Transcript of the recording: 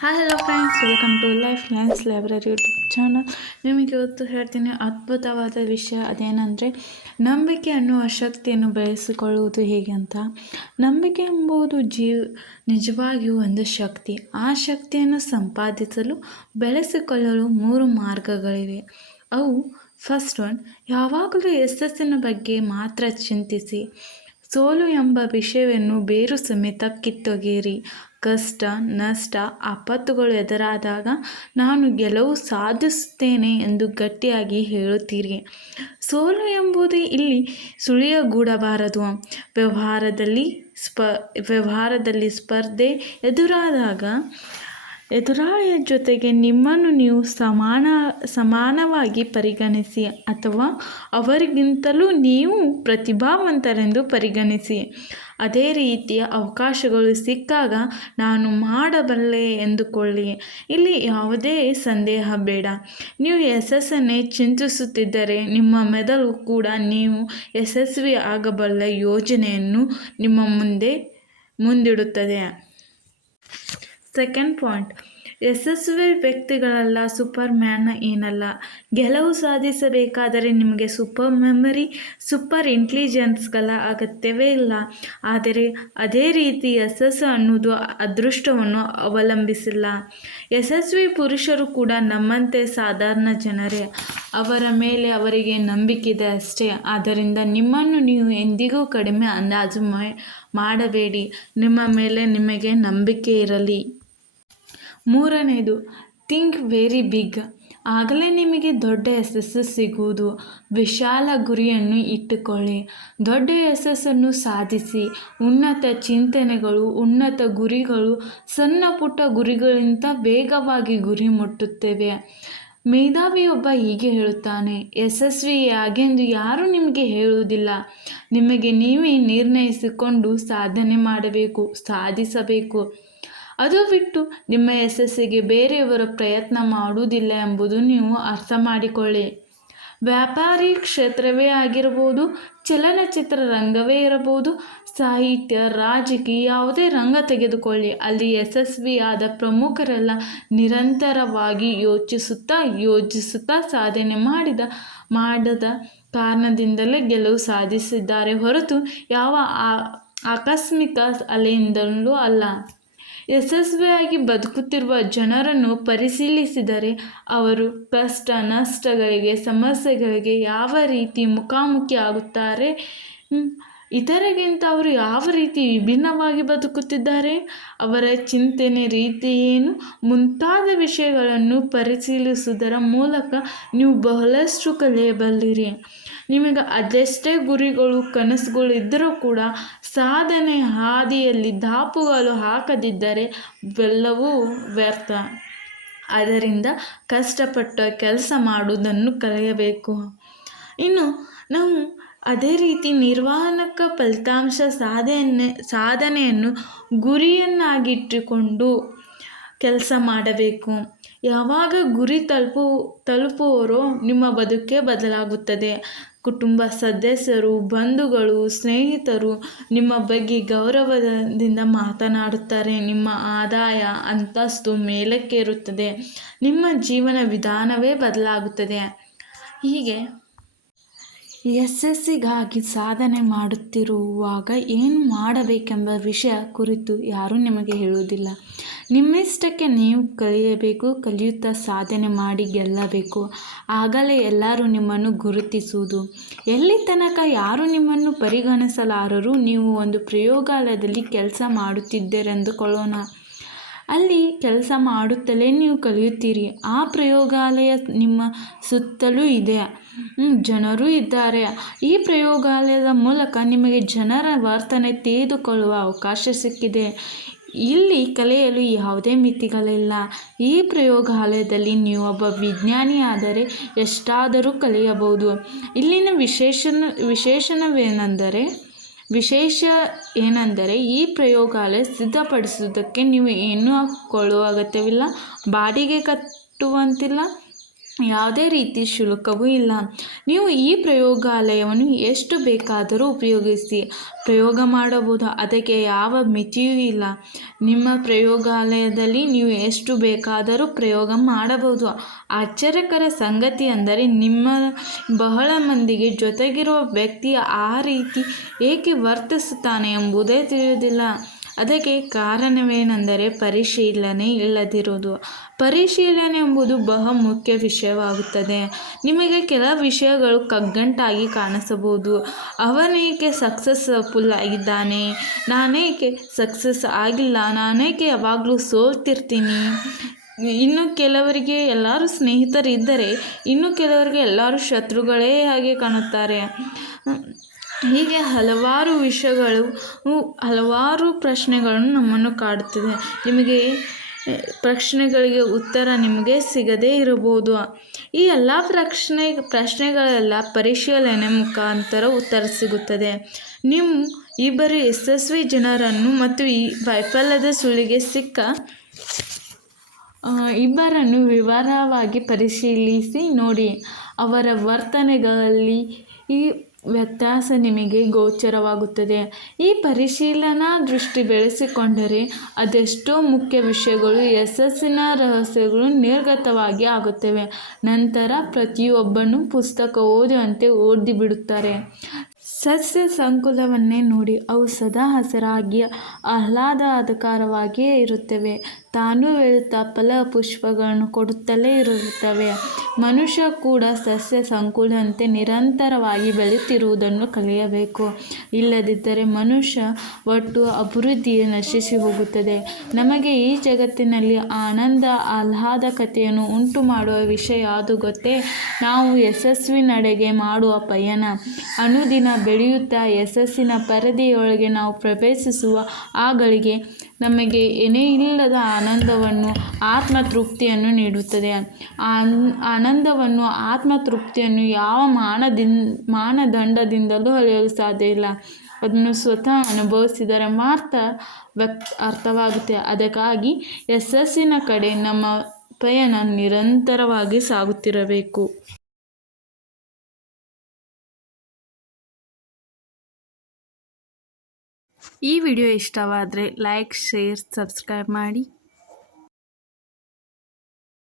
Hi hello friends welcome to life lines library YouTube channel ನಿಮಗೆ ಇವತ್ತು ಹೇಳ್ತೀನಿ, ಅದ್ಭುತವಾದ ವಿಷಯ ಅದೇನೆಂದರೆ, ನಂಬಿಕೆ ಅನ್ನುವ ಶಕ್ತಿಯನ್ನು ಬೆಳೆಸಿಕೊಳ್ಳುವುದು ಹೇಗೆ ಅಂತ. ನಂಬಿಕೆ ಎಂಬುದು ಜೀವ, ನಿಜವಾಗಿಯೂ ಒಂದು ಶಕ್ತಿ. ಆ ಶಕ್ತಿಯನ್ನು ಸಂಪಾದಿಸಲು, ಬೆಳೆಸಿಕೊಳ್ಳಲು ಮೂರು ಮಾರ್ಗಗಳಿವೆ. ಅವು ಫಸ್ಟ್ ಒನ್ ಯಾವಾಗಲೂ ಯಶಸ್ಸಿನ ಬಗ್ಗೆ ಮಾತ್ರ ಚಿಂತಿಸಿ. ಸೋಲು ಎಂಬ ವಿಷಯವನ್ನು ಬೇರು ಸಮೇತ ಕಿತ್ತೊಗೆಯಿರಿ. ಕಷ್ಟ, ನಷ್ಟ, ಆಪತ್ತುಗಳು ಎದುರಾದಾಗ ನಾನು ಗೆಲುವು ಸಾಧಿಸುತ್ತೇನೆ ಎಂದು ಗಟ್ಟಿಯಾಗಿ ಹೇಳುತ್ತೀರಿ. ಸೋಲು ಎಂಬುದು ಇಲ್ಲಿ ಸುಳಿಯಗೂಡಬಾರದು. ವ್ಯವಹಾರದಲ್ಲಿ ಸ್ಪ ವ್ಯವಹಾರದಲ್ಲಿ ಸ್ಪರ್ಧೆ ಎದುರಾದಾಗ ಎದುರಾಳಿಯ ಜೊತೆಗೆ ನಿಮ್ಮನ್ನು ನೀವು ಸಮಾನ, ಸಮಾನವಾಗಿ ಪರಿಗಣಿಸಿ ಅಥವಾ ಅವರಿಗಿಂತಲೂ ನೀವು ಪ್ರತಿಭಾವಂತರೆಂದು ಪರಿಗಣಿಸಿ. ಅದೇ ರೀತಿಯ ಅವಕಾಶಗಳು ಸಿಕ್ಕಾಗ ನಾನು ಮಾಡಬಲ್ಲೆ ಎಂದುಕೊಳ್ಳಿ. ಇಲ್ಲಿ ಯಾವುದೇ ಸಂದೇಹ ಬೇಡ. ನೀವು ಯಶಸ್ಸನ್ನೇ ಚಿಂತಿಸುತ್ತಿದ್ದರೆ ನಿಮ್ಮ ಮೆದುಳು ಕೂಡ ನೀವು ಯಶಸ್ವಿ ಆಗಬಲ್ಲ ಯೋಜನೆಯನ್ನು ನಿಮ್ಮ ಮುಂದೆ ಮುಂದಿಡುತ್ತದೆ. ಸೆಕೆಂಡ್ ಪಾಯಿಂಟ್ ಯಶಸ್ವಿ ವ್ಯಕ್ತಿಗಳಲ್ಲ ಸೂಪರ್ ಮ್ಯಾನ್ ಏನಲ್ಲ. ಗೆಲುವು ಸಾಧಿಸಬೇಕಾದರೆ ನಿಮಗೆ ಸೂಪರ್ ಮೆಮರಿ ಸೂಪರ್ ಇಂಟೆಲಿಜೆನ್ಸ್ಗಳ ಅಗತ್ಯವೇ ಇಲ್ಲ. ಆದರೆ ಅದೇ ರೀತಿ ಯಶಸ್ಸು ಅನ್ನೋದು ಅದೃಷ್ಟವನ್ನು ಅವಲಂಬಿಸಿಲ್ಲ. ಯಶಸ್ವಿ ಪುರುಷರು ಕೂಡ ನಮ್ಮಂತೆ ಸಾಧಾರಣ ಜನರೇ. ಅವರ ಮೇಲೆ ಅವರಿಗೆ ನಂಬಿಕೆ ಇದೆ ಅಷ್ಟೇ. ಆದ್ದರಿಂದ ನಿಮ್ಮನ್ನು ನೀವು ಎಂದಿಗೂ ಕಡಿಮೆ ಅಂದಾಜು ಮಾಡಬೇಡಿ. ನಿಮ್ಮ ಮೇಲೆ ನಿಮಗೆ ನಂಬಿಕೆ ಇರಲಿ. ಮೂರನೇದು ಥಿಂಕ್ ವೆರಿ ಬಿಗ್ ಆಗಲೇ ನಿಮಗೆ ದೊಡ್ಡ ಯಶಸ್ಸು ಸಿಗುವುದು. ವಿಶಾಲ ಗುರಿಯನ್ನು ಇಟ್ಟುಕೊಳ್ಳಿ. ದೊಡ್ಡ ಯಶಸ್ಸನ್ನು ಸಾಧಿಸಿ. ಉನ್ನತ ಚಿಂತನೆಗಳು, ಉನ್ನತ ಗುರಿಗಳು, ಸಣ್ಣ ಪುಟ್ಟ ಗುರಿಗಳಿಂದ ವೇಗವಾಗಿ ಗುರಿ ಮುಟ್ಟುತ್ತೇವೆ. ಮೇಧಾವಿಯೊಬ್ಬ ಹೀಗೆ ಹೇಳುತ್ತಾನೆ, ಯಶಸ್ವಿ ಯಾಗೆಂದು ಯಾರೂ ನಿಮಗೆ ಹೇಳುವುದಿಲ್ಲ. ನಿಮಗೆ ನೀವೇ ನಿರ್ಣಯಿಸಿಕೊಂಡು ಸಾಧನೆ ಮಾಡಬೇಕು, ಸಾಧಿಸಬೇಕು. ಅದು ಬಿಟ್ಟು ನಿಮ್ಮ ಯಶಸ್ಸಿಗೆ ಬೇರೆಯವರ ಪ್ರಯತ್ನ ಮಾಡುವುದಿಲ್ಲ ಎಂಬುದು ನೀವು ಅರ್ಥ ಮಾಡಿಕೊಳ್ಳಿ ವ್ಯಾಪಾರಿ ಕ್ಷೇತ್ರವೇ ಆಗಿರಬಹುದು, ಚಲನಚಿತ್ರ ರಂಗವೇ ಇರಬಹುದು, ಸಾಹಿತ್ಯ, ರಾಜಕೀಯ ಯಾವುದೇ ರಂಗ ತೆಗೆದುಕೊಳ್ಳಿ. ಅಲ್ಲಿ ಯಶಸ್ವಿಯಾದ ಪ್ರಮುಖರೆಲ್ಲ ನಿರಂತರವಾಗಿ ಯೋಚಿಸುತ್ತಾ ಯೋಚಿಸುತ್ತಾ ಸಾಧನೆ ಮಾಡಿದ, ಮಾಡದ ಕಾರಣದಿಂದಲೇ ಗೆಲುವು ಸಾಧಿಸಿದ್ದಾರೆ ಹೊರತು ಯಾವ ಆಕಸ್ಮಿಕ ಅಲೆಯಿಂದಲೂ ಅಲ್ಲ. ಯಶಸ್ವಿಯಾಗಿ ಬದುಕುತ್ತಿರುವ ಜನರನ್ನು ಪರಿಶೀಲಿಸಿದರೆ ಅವರು ಕಷ್ಟ ನಷ್ಟಗಳಿಗೆ ಸಮಸ್ಯೆಗಳಿಗೆ ಯಾವ ರೀತಿ ಮುಖಾಮುಖಿ ಆಗುತ್ತಾರೆ ಇತರಗಿಂತ ಅವರು ಯಾವ ರೀತಿ ವಿಭಿನ್ನವಾಗಿ ಬದುಕುತ್ತಿದ್ದಾರೆ, ಅವರ ಚಿಂತನೆ ರೀತಿ ಏನು, ಮುಂತಾದ ವಿಷಯಗಳನ್ನು ಪರಿಶೀಲಿಸುವುದರ ಮೂಲಕ ನೀವು ಬಹಳಷ್ಟು ಕಲಿಯಬಲ್ಲಿರಿ ನಿಮಗೆ ಅದೆಷ್ಟೇ ಗುರಿಗಳು, ಕನಸುಗಳು ಇದ್ದರೂ ಕೂಡ ಸಾಧನೆ ಹಾದಿಯಲ್ಲಿ ದಾಪುಗಳು ಹಾಕದಿದ್ದರೆ ಬೆಲ್ಲವೂ ವ್ಯರ್ಥ. ಅದರಿಂದ ಕಷ್ಟಪಟ್ಟು ಕೆಲಸ ಮಾಡುವುದನ್ನು ಕಲಿಯಬೇಕು. ಇನ್ನು, ನಾವು ಅದೇ ರೀತಿ ನಿರ್ವಹಣಕ ಫಲಿತಾಂಶ ಸಾಧನೆ, ಸಾಧನೆಯನ್ನು ಗುರಿಯನ್ನಾಗಿಟ್ಟುಕೊಂಡು ಕೆಲಸ ಮಾಡಬೇಕು. ಯಾವಾಗ ಗುರಿ ತಲುಪು, ತಲುಪುವರೋ ನಿಮ್ಮ ಬದುಕೇ ಬದಲಾಗುತ್ತದೆ. ಕುಟುಂಬ ಸದಸ್ಯರು, ಬಂಧುಗಳು, ಸ್ನೇಹಿತರು ನಿಮ್ಮ ಬಗ್ಗೆ ಗೌರವದಿಂದ ಮಾತನಾಡುತ್ತಾರೆ. ನಿಮ್ಮ ಆದಾಯ, ಅಂತಸ್ತು ಮೇಲಕ್ಕೇರುತ್ತದೆ. ನಿಮ್ಮ ಜೀವನ ವಿಧಾನವೇ ಬದಲಾಗುತ್ತದೆ. ಹೀಗೆ ಯಶಸ್ಸಿಗಾಗಿ ಸಾಧನೆ ಮಾಡುತ್ತಿರುವಾಗ ಏನು ಮಾಡಬೇಕೆಂಬ ವಿಷಯ ಕುರಿತು ಯಾರೂ ನಿಮಗೆ ಹೇಳುವುದಿಲ್ಲ. ನಿಮ್ಮಿಷ್ಟಕ್ಕೆ ನೀವು ಕಲಿಯಬೇಕು, ಕಲಿಯುತ್ತಾ ಸಾಧನೆ ಮಾಡಿ ಗೆಲ್ಲಬೇಕು. ಆಗಲೇ ಎಲ್ಲರೂ ನಿಮ್ಮನ್ನು ಗುರುತಿಸುವುದು. ಎಲ್ಲಿ ತನಕ ಯಾರು ನಿಮ್ಮನ್ನು ಪರಿಗಣಿಸಲಾರರು, ನೀವು ಒಂದು ಪ್ರಯೋಗಾಲಯದಲ್ಲಿ ಕೆಲಸ ಮಾಡುತ್ತಿದ್ದೀರೆಂದುಕೊಳ್ಳೋಣ. ಅಲ್ಲಿ ಕೆಲಸ ಮಾಡುತ್ತಲೇ ನೀವು ಕಲಿಯುತ್ತೀರಿ. ಆ ಪ್ರಯೋಗಾಲಯ ನಿಮ್ಮ ಸುತ್ತಲೂ ಇದೆ. ಜನರು ಇದ್ದಾರೆ. ಈ ಪ್ರಯೋಗಾಲಯದ ಮೂಲಕ ನಿಮಗೆ ಜನರ ವರ್ತನೆ ತಿಳಿದುಕೊಳ್ಳುವ ಅವಕಾಶ ಸಿಕ್ಕಿದೆ. ಇಲ್ಲಿ ಕಲಿಯಲು ಯಾವುದೇ ಮಿತಿಗಳಿಲ್ಲ. ಈ ಪ್ರಯೋಗಾಲಯದಲ್ಲಿ ನೀವು ಒಬ್ಬ ವಿಜ್ಞಾನಿಯಾದರೆ ಎಷ್ಟಾದರೂ ಕಲಿಯಬಹುದು. ಇಲ್ಲಿನ ವಿಶೇಷಣ ವಿಶೇಷಣವೇನೆಂದರೆ ವಿಶೇಷ ಏನೆಂದರೆ ಈ ಪ್ರಯೋಗಾಲಯ ಸಿದ್ಧಪಡಿಸುವುದಕ್ಕೆ ನೀವು ಏನೂ ಕೊಳ್ಳುವ ಅಗತ್ಯವಿಲ್ಲ. ಬಾಡಿಗೆ ಕಟ್ಟುವಂತಿಲ್ಲ. ಯಾವುದೇ ರೀತಿ ಶುಲ್ಕವೂ ಇಲ್ಲ. ನೀವು ಈ ಪ್ರಯೋಗಾಲಯವನ್ನು ಎಷ್ಟು ಬೇಕಾದರೂ ಉಪಯೋಗಿಸಿ ಪ್ರಯೋಗ ಮಾಡಬಹುದು. ಅದಕ್ಕೆ ಯಾವ ಮಿತಿಯೂ ಇಲ್ಲ. ನಿಮ್ಮ ಪ್ರಯೋಗಾಲಯದಲ್ಲಿ ನೀವು ಎಷ್ಟು ಬೇಕಾದರೂ ಪ್ರಯೋಗ ಮಾಡಬಹುದು. ಆಶ್ಚರ್ಯಕರ ಸಂಗತಿ ಅಂದರೆ ನಿಮ್ಮ ಬಹಳ ಮಂದಿಗೆ ಜೊತೆಗಿರುವ ವ್ಯಕ್ತಿ ಆ ರೀತಿ ಏಕೆ ವರ್ತಿಸುತ್ತಾನೆ ಎಂಬುದೇ ತಿಳಿಯುವುದಿಲ್ಲ. ಅದಕ್ಕೆ ಕಾರಣವೇನೆಂದರೆ ಪರಿಶೀಲನೆ ಇಲ್ಲದಿರುವುದು. ಪರಿಶೀಲನೆ ಎಂಬುದು ಬಹು ಮುಖ್ಯ ವಿಷಯವಾಗುತ್ತದೆ. ನಿಮಗೆ ಕೆಲ ವಿಷಯಗಳು ಕಗ್ಗಂಟಾಗಿ ಕಾಣಿಸಬಹುದು. ಅವನೇಕೆ ಸಕ್ಸಸ್ಫುಲ್ ಆಗಿದ್ದಾನೆ? ನಾನೇಕೆ ಸಕ್ಸಸ್ ಆಗಿಲ್ಲ? ನಾನೇಕೆ ಯಾವಾಗಲೂ ಸೋತಿರ್ತೀನಿ? ಇನ್ನು ಕೆಲವರಿಗೆ ಎಲ್ಲರೂ ಸ್ನೇಹಿತರಿದ್ದರೆ, ಇನ್ನು ಕೆಲವರಿಗೆ ಎಲ್ಲರೂ ಶತ್ರುಗಳೇ ಹಾಗೆ ಕಾಣುತ್ತಾರೆ. ಹೀಗೆ ಹಲವಾರು ವಿಷಯಗಳು ಹಲವಾರು ಪ್ರಶ್ನೆಗಳನ್ನು ನಮ್ಮನ್ನು ಕಾಡುತ್ತಿದೆ. ನಿಮಗೆ ಪ್ರಶ್ನೆಗಳಿಗೆ ಉತ್ತರ ನಿಮಗೆ ಸಿಗದೇ ಇರಬಹುದು. ಈ ಎಲ್ಲ ಪ್ರಶ್ನೆ, ಪ್ರಶ್ನೆಗಳೆಲ್ಲ ಪರಿಶೀಲನೆ ಮುಖಾಂತರ ಉತ್ತರ ಸಿಗುತ್ತದೆ. ನೀವು ಇಬ್ಬರು ಯಶಸ್ವಿ ಜನರನ್ನು ಮತ್ತು ಈ ವೈಫಲ್ಯದ ಸುಳಿಗೆ ಸಿಕ್ಕ ಇಬ್ಬರನ್ನು ವಿವರವಾಗಿ ಪರಿಶೀಲಿಸಿ ನೋಡಿ. ಅವರ ವರ್ತನೆಗಳಲ್ಲಿ ಈ ವ್ಯತ್ಯಾಸ ನಿಮಗೆ ಗೋಚರವಾಗುತ್ತದೆ. ಈ ಪರಿಶೀಲನಾ ದೃಷ್ಟಿ ಬೆಳೆಸಿಕೊಂಡರೆ ಅದೆಷ್ಟೋ ಮುಖ್ಯ ವಿಷಯಗಳು ಯಶಸ್ಸಿನ ರಹಸ್ಯಗಳು ನಿರ್ಗತವಾಗಿ ಆಗುತ್ತವೆ. ನಂತರ ಪ್ರತಿಯೊಬ್ಬನು ಪುಸ್ತಕ ಓದುವಂತೆ ಓದಿ ಬಿಡುತ್ತಾರೆ ಸಸ್ಯ ಸಂಕುಲವನ್ನೇ ನೋಡಿ ಅವು ಸದಾ ಹಸಿರಾಗಿ, ಆಹ್ಲಾದಕರವಾಗಿಯೇ ಇರುತ್ತವೆ. ತಾನು ಹೇಳುತ್ತಾ ಫಲ ಪುಷ್ಪಗಳನ್ನು ಕೊಡುತ್ತಲೇ ಇರುತ್ತವೆ. ಮನುಷ್ಯ ಕೂಡ ಸಸ್ಯ ಸಂಕುಲದಂತೆ ನಿರಂತರವಾಗಿ ಬೆಳೆಯುತ್ತಿರುವುದನ್ನು ಕಲಿಯಬೇಕು. ಇಲ್ಲದಿದ್ದರೆ ಮನುಷ್ಯ ಒಟ್ಟು ಅಭಿವೃದ್ಧಿಯೇ ನಶಿಸಿ ಹೋಗುತ್ತದೆ. ನಮಗೆ ಈ ಜಗತ್ತಿನಲ್ಲಿ ಆನಂದ, ಆಹ್ಲಾದಕತೆಯನ್ನು ಉಂಟು ಮಾಡುವ ವಿಷಯ ಅದು ಗೊತ್ತೇ? ನಾವು ಯಶಸ್ವಿನೆಡೆಗೆ ಮಾಡುವ ಪಯಣ. ಅನುದಿನ ಬೆಳೆಯುತ್ತಾ ಯಶಸ್ಸಿನ ಪರದೆಯೊಳಗೆ ನಾವು ಪ್ರವೇಶಿಸುವ ಆ ಗಳಿಗೆ ನಮಗೆ ಏನೇ ಇಲ್ಲದ ಆನಂದವನ್ನು ಆತ್ಮ ತೃಪ್ತಿಯನ್ನು ನೀಡುತ್ತದೆ ಆನಂದವನ್ನು ಆತ್ಮ ತೃಪ್ತಿಯನ್ನು ಯಾವ ಮಾನದಿನ್, ಮಾನದಂಡದಿಂದಲೂ ಅಳೆಯಲು ಸಾಧ್ಯ ಇಲ್ಲ. ಅದನ್ನು ಸ್ವತಃ ಅನುಭವಿಸಿದರೆ ಮಾತ್ರ ವ್ಯಕ್ತ, ಅರ್ಥವಾಗುತ್ತೆ. ಅದಕ್ಕಾಗಿ ಯಶಸ್ಸಿನ ಕಡೆ ನಮ್ಮ ಪಯಣ ನಿರಂತರವಾಗಿ ಸಾಗುತ್ತಿರಬೇಕು. ಈ ವಿಡಿಯೋ ಇಷ್ಟವಾದರೆ ಲೈಕ್ ಶೇರ್ ಸಬ್ಸ್ಕ್ರೈಬ್ ಮಾಡಿ.